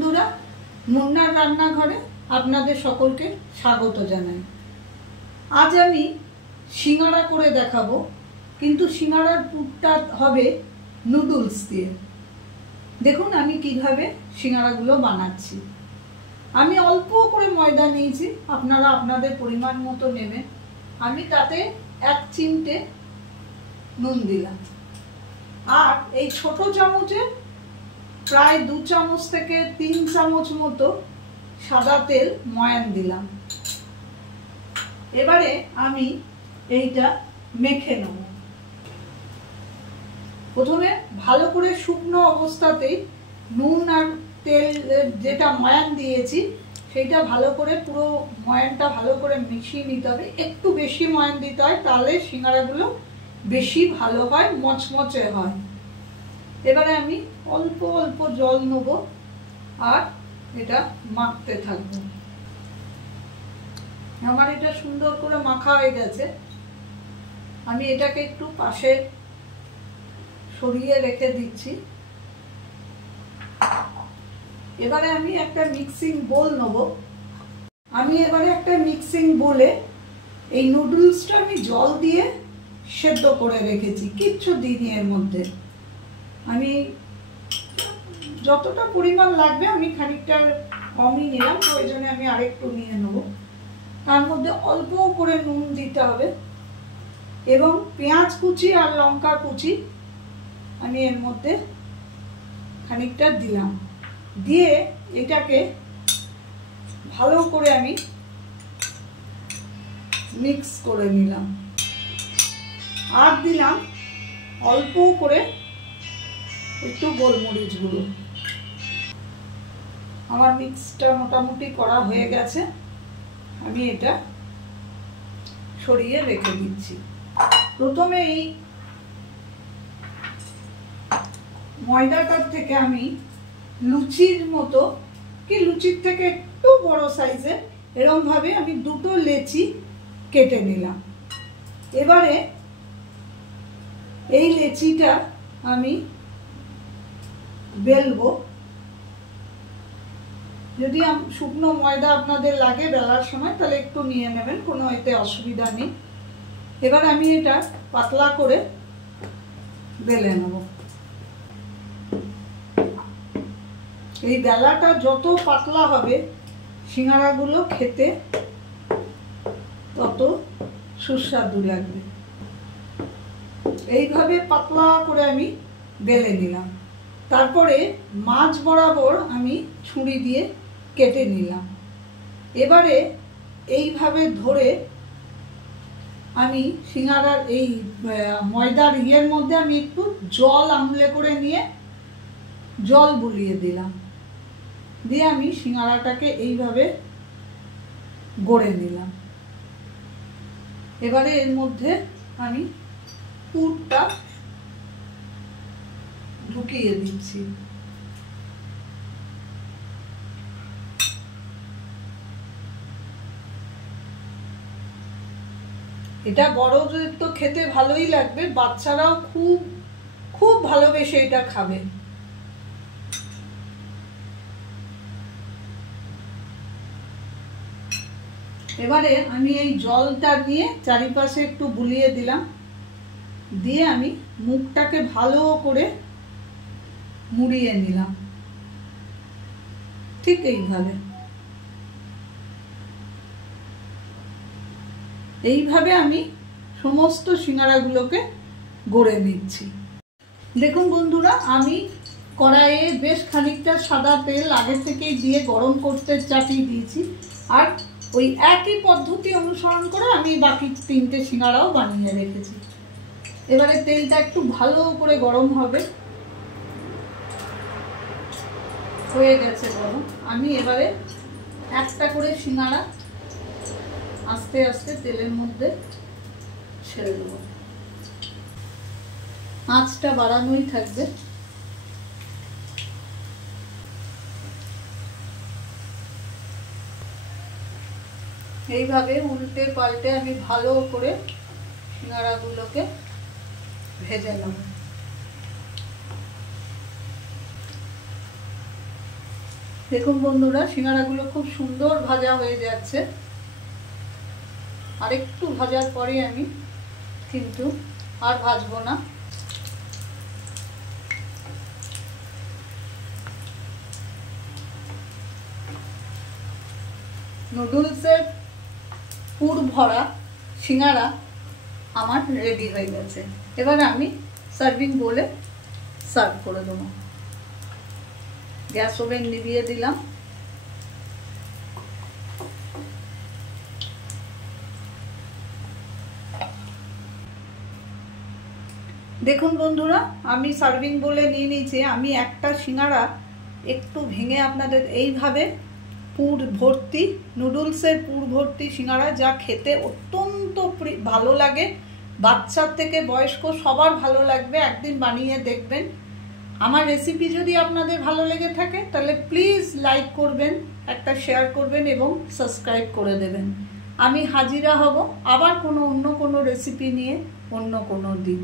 বন্ধুরা, মুন্নার রান্নাঘরে আপনাদের সকলকে স্বাগত জানাই। আজ আমি সিঙ্গারা করে দেখাবো, কিন্তু সিঙ্গারার পুরটা হবে নুডলস দিয়ে। দেখুন আমি কিভাবে সিঙ্গারাগুলো বানাচ্ছি। আমি অল্প করে ময়দা নিয়েছি, আপনারা আপনাদের পরিমাণ মতো নেবেন। আমি তাতে 1 চিমটে নুন দিলাম, আর এই ছোট চামচে প্রায় 2 চামচ থেকে 3 চামচ মতো সাদা তেল ময়ান দিলাম। এবারে আমি এইটা মেখে নেব। প্রথমে ভালো করে শুকনো অবস্থাতেই নুন আর তেল যেটা ময়ান দিয়েছি সেটা ভালো করে পুরো ময়ানটা ভালো করে মিশিয়ে নিতে হবে। একটু বেশি ময়ান দিতে হয়, তাহলে সিঙ্গারাগুলো বেশি ভালো হয়, মচমচে হয়। এবারে আমি অল্প অল্প জল নেব আর এটা মাখতে থাকবো। আমার এটা সুন্দর করে মাখা হয়ে গেছে। আমি এটাকে একটু পাশে সরিয়ে রেখে দিচ্ছি। এবারে আমি একটা মিক্সিং বোল নেব। আমি এবারে একটা মিক্সিং বোলে এই নুডলসটা আমি জল দিয়ে সেদ্ধ করে রেখেছি, কিচ্ছু দিইনি এর মধ্যে। আমি যতটা পরিমাণ লাগবে আমি খানিকটা কমই নিলাম, প্রয়োজনে আমি আরেকটু নিয়ে নেব। তার মধ্যে অল্প করে নুন দিতে হবে এবং পেঁয়াজ কুচি আর লঙ্কা কুচি আমি এর মধ্যে খানিকটা দিলাম। দিয়ে এটাকে ভালো করে আমি মিক্স করে নিলাম। আর দিলাম অল্প করে একটু গোলমরিচ গুঁড়ো। আমার মিক্সটা মোটামুটি করা হয়ে গেছে। আমি এটা সরিয়ে রেখে দিচ্ছি। প্রথমে এই ময়দাটার থেকে আমি লুচির মতো, কি লুচির থেকে একটু বড় সাইজের, এরকম ভাবে আমি 2টো লেচি কেটে নিলাম। এবারে এই লেচিটা আমি বেলবো। যদি শুকনো ময়দা আপনাদের লাগে বেলার সময়, তাহলে একটু নিয়ে নেবেন, কোনো এতে অসুবিধা নেই। এবার আমি এটা পাতলা করে বেলে নেব। এই বেলাটা যত পাতলা হবে সিঙ্গারাগুলো খেতে তত সুস্বাদু লাগবে। এইভাবে পাতলা করে আমি বেলে নিলাম। তারপরে মাঝ বরাবর আমি ছুরি দিয়ে কেটে নিলাম। এবারে এইভাবে ধরে আমি সিঙ্গারার এই ময়দার ইয়ের মধ্যে আমি একটু জল আমলে করে নিয়ে জল বুলিয়ে দিলাম। দিয়ে আমি সিঙ্গারাটাকে এইভাবে গড়ে নিলাম। এবারে এর মধ্যে আমি পুরটা ঢুকিয়ে দিচ্ছি। এটা বড়দের তো খেতে ভালোই লাগবে, বাচ্চারাও খুব খুব ভালোবেসে এটা খাবে। এবারে আমি এই জলটা নিয়ে চারিপাশে একটু বুলিয়ে দিলাম। দিয়ে আমি মুখটাকে ভালো করে মুড়িয়ে নিলাম, ঠিক এইভাবে। এইভাবে আমি সমস্ত সিঙ্গারাগুলোকে গড়ে নিচ্ছি। দেখুন বন্ধুরা, আমি কড়াইয়ে বেশ খানিকটা সাদা তেল আগে থেকেই দিয়ে গরম করতে চাপিয়ে দিয়েছি, আর ওই একই পদ্ধতি অনুসরণ করে আমি বাকি 3টে সিঙ্গারাও বানিয়ে রেখেছি। এবারে তেলটা একটু ভালো করে গরম হবে, হয়ে গেছে গরম। আমি এবারে একটা করে সিঙ্গারা আস্তে আস্তে তেলের মধ্যে ছেড়ে দেবো। আঁচটা বাড়ানোই থাকবে। এইভাবে উল্টে পাল্টে আমি ভালো করে সিঙ্গারাগুলোকে ভেজে নেব। দেখুন বন্ধুরা, সিঙ্গাড়াগুলো খুব সুন্দর ভাজা হয়ে যাচ্ছে। আর একটু ভাজার পরে আমি কিন্তু আর ভাজবো না। নুডলসের পুর ভরা সিঙ্গাড়া আমার রেডি হয়ে গেছে। এবার আমি সার্ভিং বোলে সার্ভ করে দেবো। গ্যাস ওভেন নিভিয়ে দিলাম। দেখুন বন্ধুরা, আমি সার্ভিং বোলে নিয়ে নিয়েছি। আমি একটা সিঙ্গাড়া একটু ভেঙে আপনাদের এইভাবে পুর ভর্তি, নুডলসের পুর ভর্তি সিঙ্গাড়া, যা খেতে অত্যন্ত ভালো লাগে। বাচ্চার থেকে বয়স্ক সবার ভালো লাগবে, একদিন বানিয়ে দেখবেন। আমার রেসিপি যদি আপনাদের ভালো লেগে থাকে তাহলে প্লিজ লাইক করবেন, একটা শেয়ার করবেন এবং সাবস্ক্রাইব করে দেবেন। আমি হাজিরা হব আবার অন্য কোনো রেসিপি নিয়ে অন্য কোনো দিন।